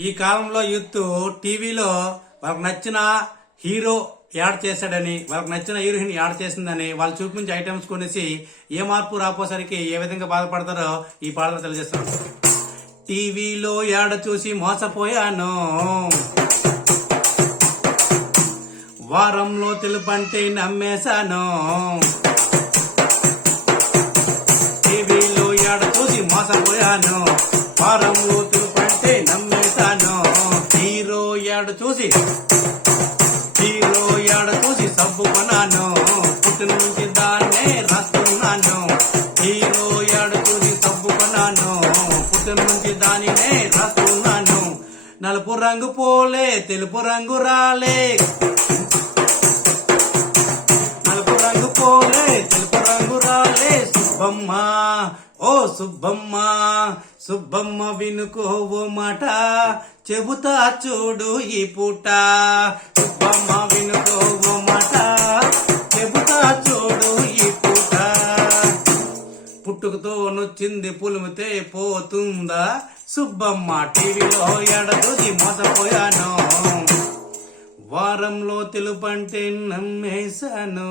ఈ కాలంలో యూత్ టీవీలో వాళ్ళకి నచ్చిన హీరో యాడ్ చేశాడని వాళ్ళకి నచ్చిన హీరోయిన్ యాడ్ చేసిందని వాళ్ళు చూపించే ఐటమ్స్ కొనేసి ఏ మార్పు రాపోసరికి ఏ విధంగా బాధపడతారో ఈ పాటలో తెలియజేస్తాను టీవీలో యాడ చూసి మోసపోయాను. వారంలో తెలుపంటే నమ్మేశాను. టీవీలో యాడ చూసి మోసపోయాను. వారంలో యాడ చూసి. హీరో యాడ చూసి సబ్బు కొనాను పుట్టిన నుంచి దాన్నే రాస్తున్నాను. హీరో యాడ చూసి సబ్బు కొనాను పుట్టిన నుంచి దానినే రాస్తున్నాను. నలుపు రంగు పోలే తెలుపు రంగు రాలే. సుబ్బమ్మ. ఓ సుబ్బమ్మ సుబ్బమ్మ వినుకోవో మాట. చెబుతా చూడు ఈ పూట. సుబ్బమ్మ వినుకోవో మాట. చెబుతా చూడు ఈ పూట. పుట్టుకతో నొచ్చింది పులిమితే పోతుందా? సుబ్బమ్మ టీవీలో ఎడదూసి మోసపోయాను. వారంలో తెలుపంటే నమ్మేశాను.